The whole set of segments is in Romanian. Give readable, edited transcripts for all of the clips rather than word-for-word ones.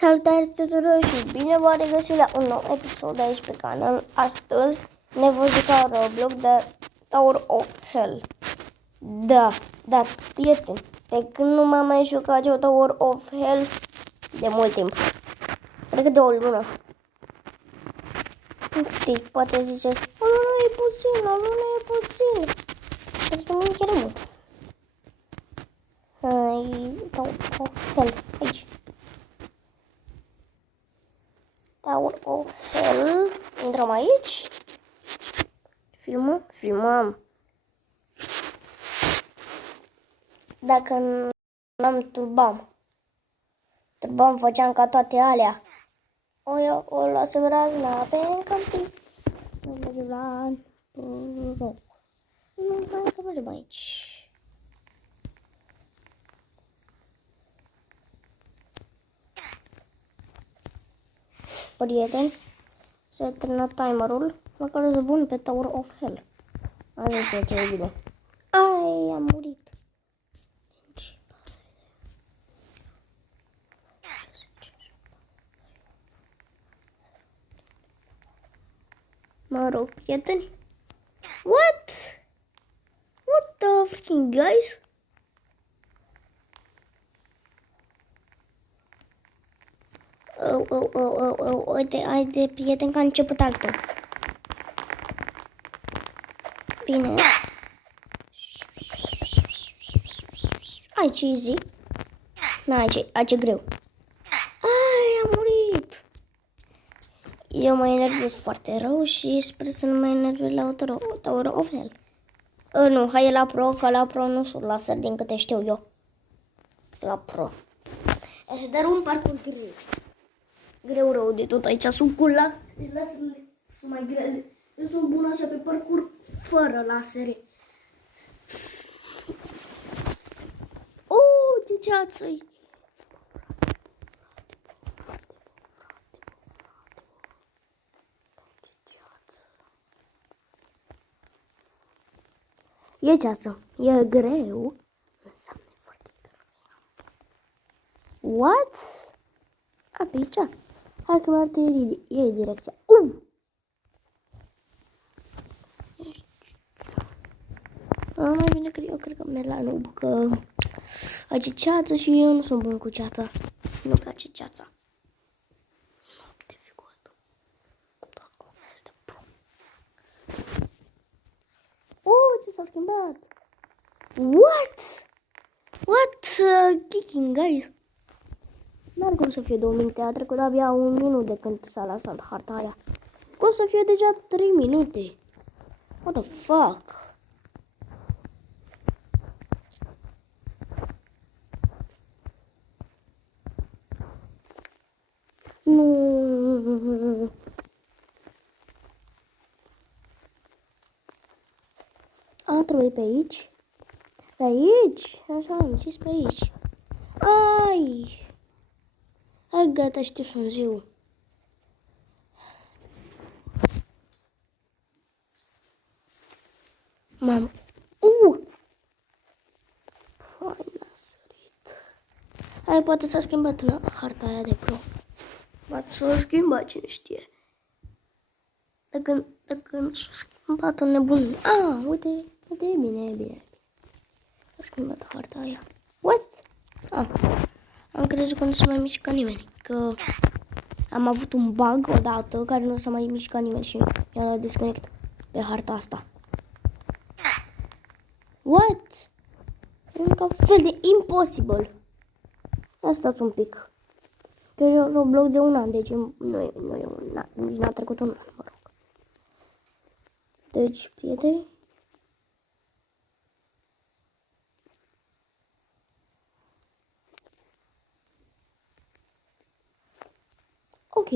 Salutare tuturor și bine v-am regăsit la un nou episod aici pe canal. Astăzi ne vom juca Roblox de Tower of Hell. Da, prieteni, de când nu m-am mai jucat eu Tower of Hell? De mult timp. Cred că de o lună. Poate ziceți, o lună e puțin. Pentru mine chiar e mult. Tower of Hell, aici. Tower of Hell. Intrăm aici. Filmăm. Dacă n-am turbam, făceam ca toate alea. O lasă razna pe camping. Nu mai că mergem aici. Prieteni, s-a terminat timerul, măcar să bun pe Tower of Hell. Asta ce e bine. Ai, am murit. Mă rog, prieteni. What the freaking guys? Uite, haide, prieten, că a început altul. Bine. Ai ce zi? Ai ce greu. Ai, am murit. Eu mă enervez foarte rău și sper să nu mă enervez la Tower of Hell. Nu, hai la pro, că la pro nu sunt laser din câte știu eu. La pro. Așadar un parcurs greu rău de tot aici. Sunt cu laserele, sunt mai grele. Eu sunt bun așa pe parcurs fără lasere. Ce ceață-i! E ceață, e greu, înseamnă foarte greu. What? A, pe aici? Hai că mi-arată e direcția. Mai bine că eu cred că merg la noob, că face ceață și eu nu sunt bun cu ceața. Nu-mi place ceața. Ce s-a schimbat? What? Kicking, guys. N-are cum să fie 2 minute, a trecut abia 1 minut de când s-a lăsat harta aia. Cum să fie deja 3 minute? What the fuck? Nu. Trebuie pe aici. Pe aici? Așa, am zis pe aici. Ai, gata, știu, sunt ziua. Mamă. Hai, n-a sărit. Hai, poate s-a schimbat în harta aia de pro. Poate s-a schimbat, cine știe. Dacă s-a schimbat un nebun. Uite, e bine. S-a schimbat harta aia. What? Am crezut că nu se mai mișcă nimeni. Că am avut un bug odată care nu s-a mai mișcat nimeni și mi-a luat disconnect pe harta asta. What? E un fel de impossible. Stați un pic. Că eu Roblox de 1 an, deci nici n-a trecut un an, mă rog. Deci, prieteni. Ok.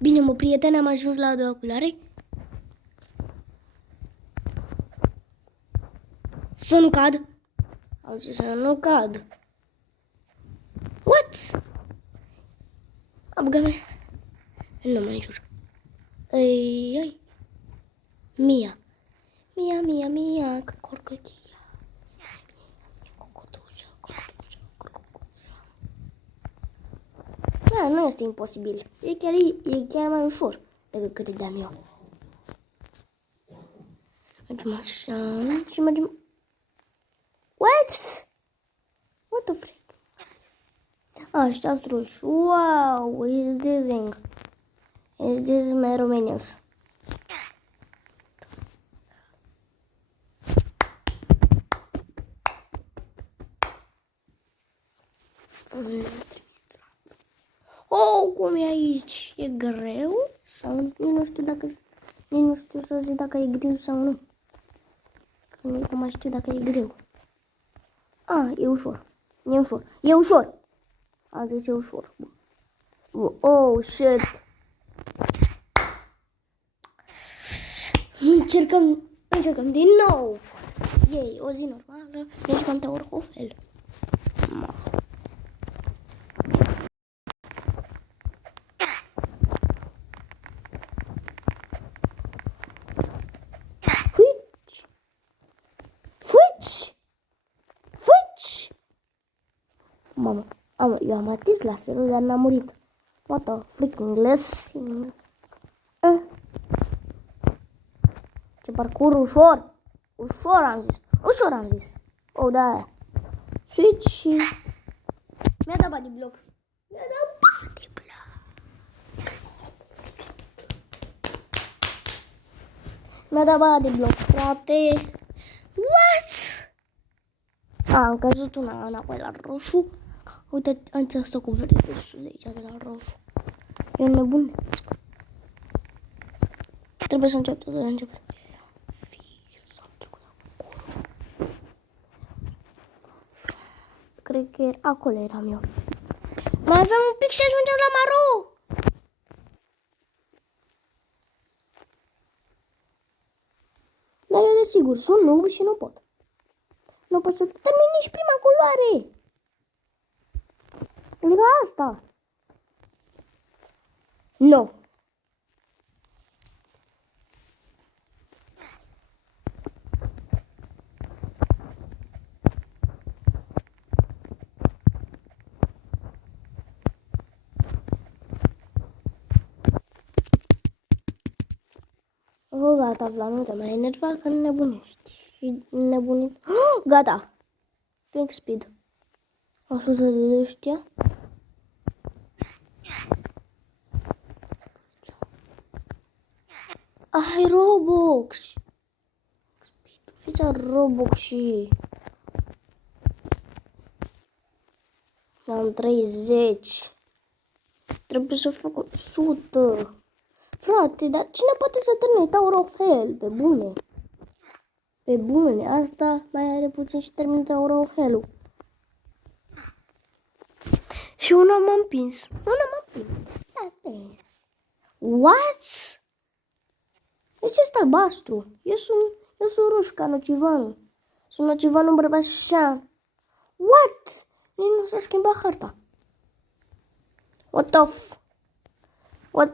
Bine, mă, prieteni, am ajuns la 2 oculare. Să nu cad. Au zis să nu cad. What? Abgame. Nu mai jur. Ai. Mia. Mia, corcăchia. Cocotușa. Da, nu este imposibil. E chiar mai ușor decât credeam eu. Mergem așa și mergem... What the frick? Ăștia struși. Wow, is this thing? Is this my Romanians? Oh, cum e aici? E greu? Sau nici nu știu dacă... Nici nu știu să zic dacă e greu sau nu. Că nu mai știu dacă e greu. E ușor. E ușor. Am zis e ușor. Oh, shit. Încercăm din nou. Ei, o zi normală. Ne jucăm Tower of Hell. Mamă, eu am atins laserul, dar n-am murit. What the freaking blessing. Ce parcurs ușor. Ușor am zis. Oh, da. Switch și... Mi-a dat body block. Frate. What? Am căzut una înapoi la roșu. Uite, asta cu verde de sus de aici, de la roșu. E nebunesc. Trebuie să încep tot de la început. Cred că acolo eram eu. Mai avem un pic și ajungem la Maro. Dar eu desigur sunt noob și nu pot. Nu pot să termin nici prima culoare. Adică asta. Nu. Gata, Vlad, nu te mai enerva că nebunești. Și nebunit. Gata. Fix speed. 100 de ăștia. Ai Robux. Fița Robux și... Am 30. Trebuie să fac 100. Frate, dar cine poate să termine Tower of Hell? Pe bune. Pe bune. Asta mai are puțin și termină Tower of Hell-ul. Și una m-a împins. What? De ce este albastru? Eu sunt roșu ca Nocivanu. Sunt Nocivanu bărbașan. What? Nici nu s-a schimbat harta. What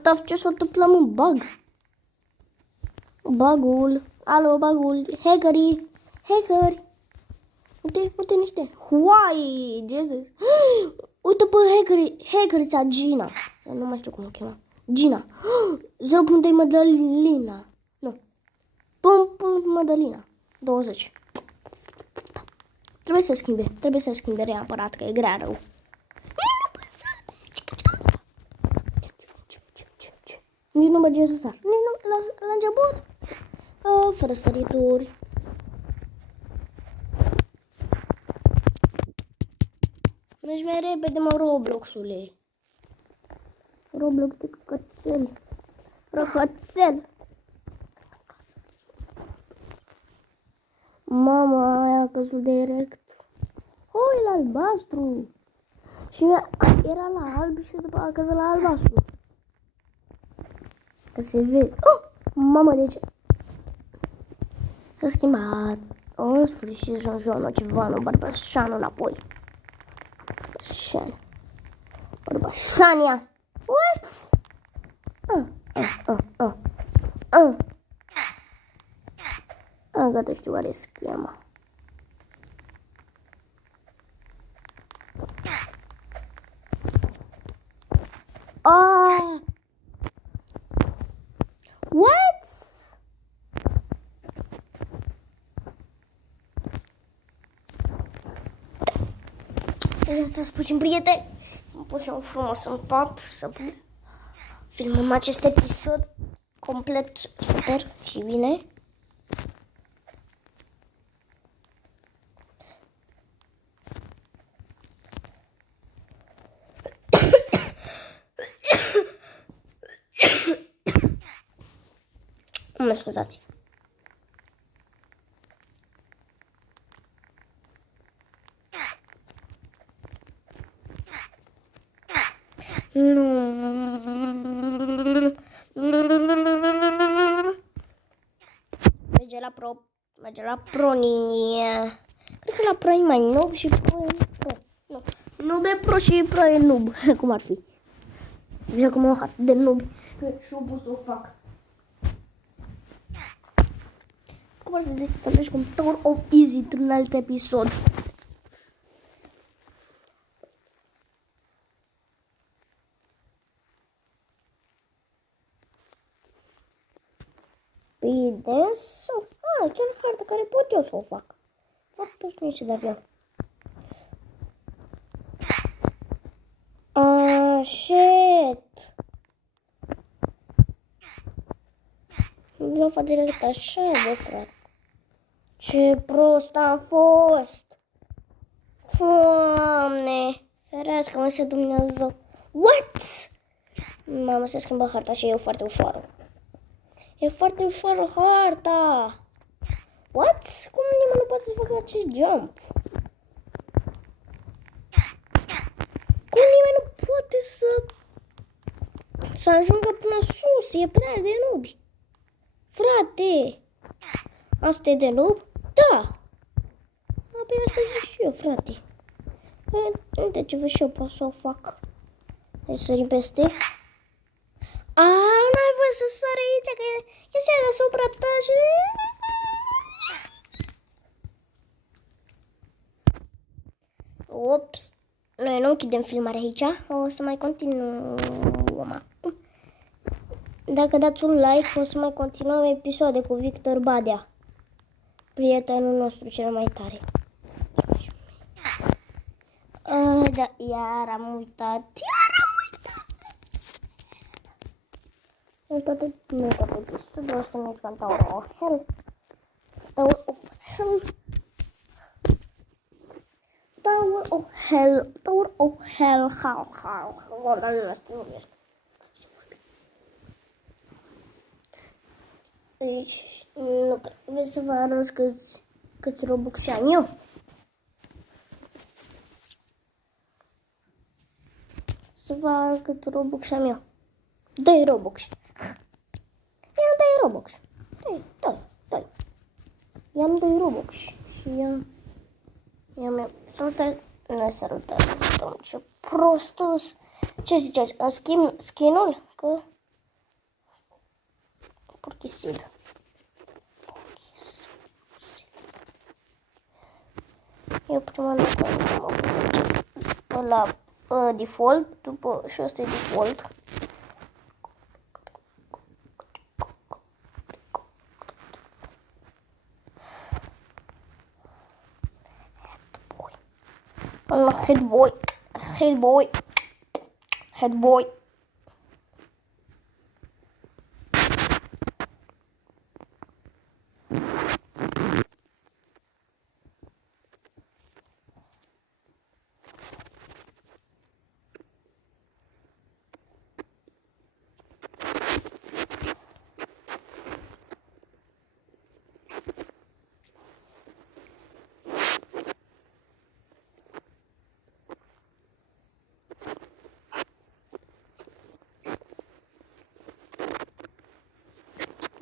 the f, ce s-a întâmplat, mă? Bug. Bugul. Alo, bugul. Hackeri. Uite niște. Huai, Jesus. Uite pe hackerița Gina. Nu mai știu cum o chema. Gina. 0.1 Madalina. Nu. Madalina. 20. Trebuie să schimbe neapărat, că e grea rău. Nici nu merge să sar. Nici nu, la început. Fără sărituri. Mergi mai repede, mă, Roblox-ule. Roblox de căcățel. Răcățel. Mama, aia a căzut direct. Oh, e la albastru. Și era la alb și după a căzut la albastru. Că se vede. Oh, mamă, de ce? S-a schimbat. În sfârșit sunt eu Nocivanu, bărbașanu înapoi. Bărbașania. What? că știu care e schema. Ah! What? Ia stați puțin, prieteni. Mă pun și frumos în pat să filmăm acest episod complet super și bine. Mă scuzați. Nu. Merge la Pronie. Cred că la Pro e mai noob și Pro e Pro. Nu. Noob e Pro și Pro e noob. Cum ar fi? Vezi acum o hartă de noob. Și o pot să o fac. Cum ar fi să mergi cu Tower of Easy într-un alt episod. Bine, sau... chiar hartă care pot eu să o fac. Atunci nu știu de avion. Shit. Nu fac direct așa, bă, frate. Ce prost am fost. Doamne, ferească-mă să Dumnezeu. What? Mamă, se schimbă harta și e foarte ușoară. E foarte ușoară harta. What? Cum nimeni nu poate să facă acest jump? Cum nimeni nu poate să ajungă până sus? E prea de nubi. Frate, asta e de noob? Da. Apoi asta zic și eu, frate. Uite ce văd și eu, pot să o fac. Hai să sărim peste. N-ai voie să sari aici, că este deasupra ta și... Ups. Noi nu închidem filmarea aici. O să mai continuăm acum. Dacă dați un like, o să mai continuăm episoade cu Victor Badea, prietenul nostru cel mai tare. Da, iar am uitat. Nu toate episoadele o să ne jucăm Tower of Hell. Tower of Hell. Tower of Hell. Tower of Hell. Deci, nu vreau să vă arăt câți Robux am eu. Să vă arăt câți Robux am eu. 2 Robux. I-am 2 Robux. 2. I-am 2 Robux. Și i-am salutat. Nu salutat. Ce prostos. Ce ziceți? Îmi schimb skin-ul? Că... Porchisid. Eu prima dată am la default, după și ăsta e default. Head boy.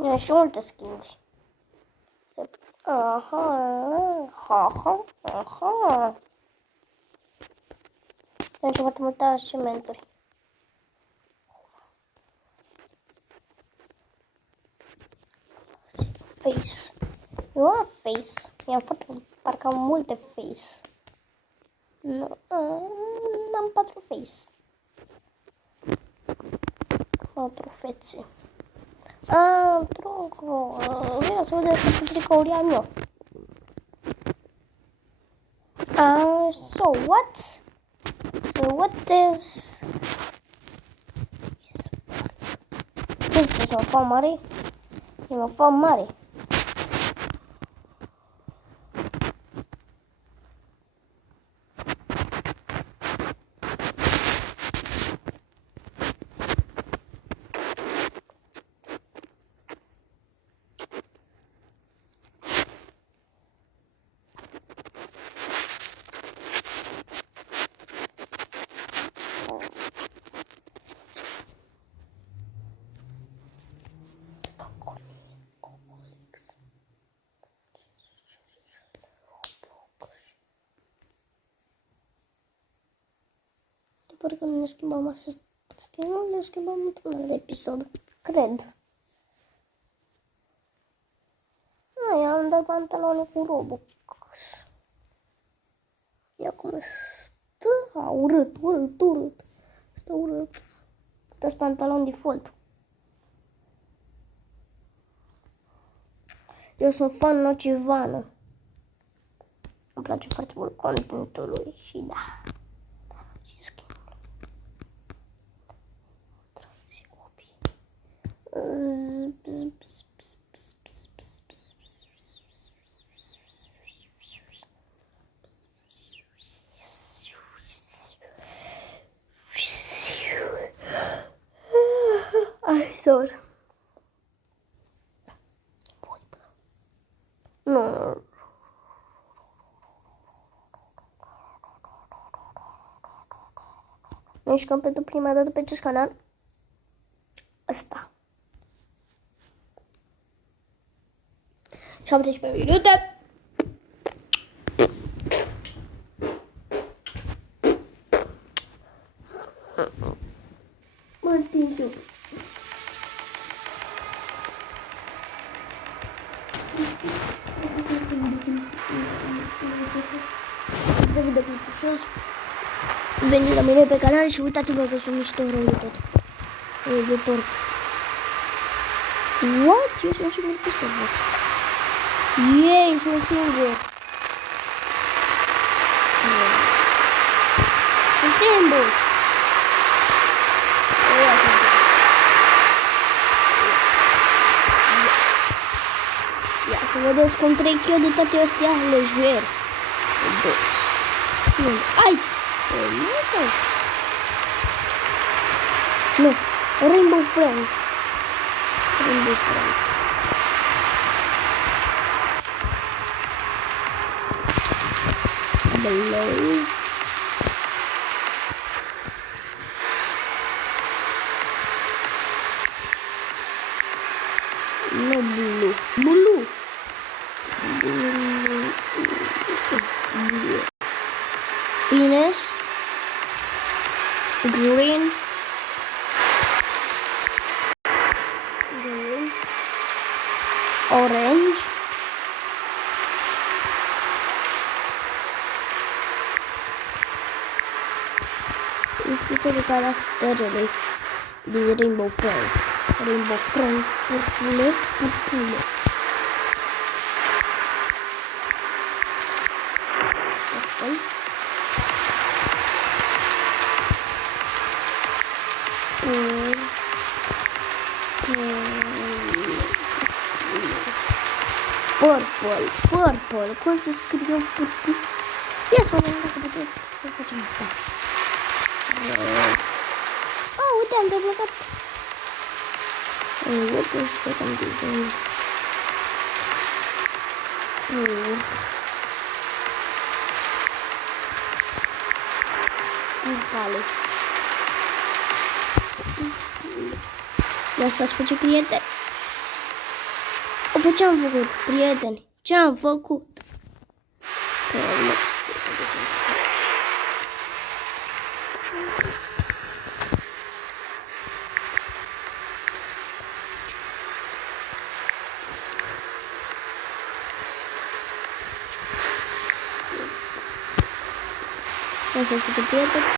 E și multe skins. Aha. Deci foarte multe achievement-uri. Face. Eu am face. I-am foarte, parcă am multe face. Nu, am 4 face. 4 fețe. Troco. Vreau să văd despre tricouri am eu. So what? So what is... Ce zice, mă fac mare? Eu mă fac mare. Parcă nu ne schimbăm astăzi. Nu ne schimbăm într-un episod. Cred. I-am dat pantaloni cu Robux. Ia cum stă. Urât. Stă urât. Dați pantaloni default. Eu sunt fan nocivană. Îmi place foarte mult conținutul lui și da. Și schimbul. Ajutor. Nu. Ne jucăm pentru prima dată pe acest canal. Asta. 17 minute. Mă întind eu. Veniți la mine pe canal și uitați-vă că sunt mișto rău de tot. E de tort. What? Eu sunt singur pe server. Ei, sunt singur. Suntem, boss. Ia să vedeți cum trec eu de toate astea lejer. Nu, ai, nu sau? Nu, Rainbow Friends. Rainbow Friends. Blue. No blue. Blue. Penis. Green. Green. Orange. Explică caracterele de Rainbow Friends. Rainbow Friends, purpule. Purple. Cum se scrie purple? Ia să vedem dacă putem să facem asta. Uite, am deblocat. What is second design? Vale. Ia stați puțin, prieteni. Opa, ce-am făcut, prieteni? Ce-am făcut? Nu se putea pierde.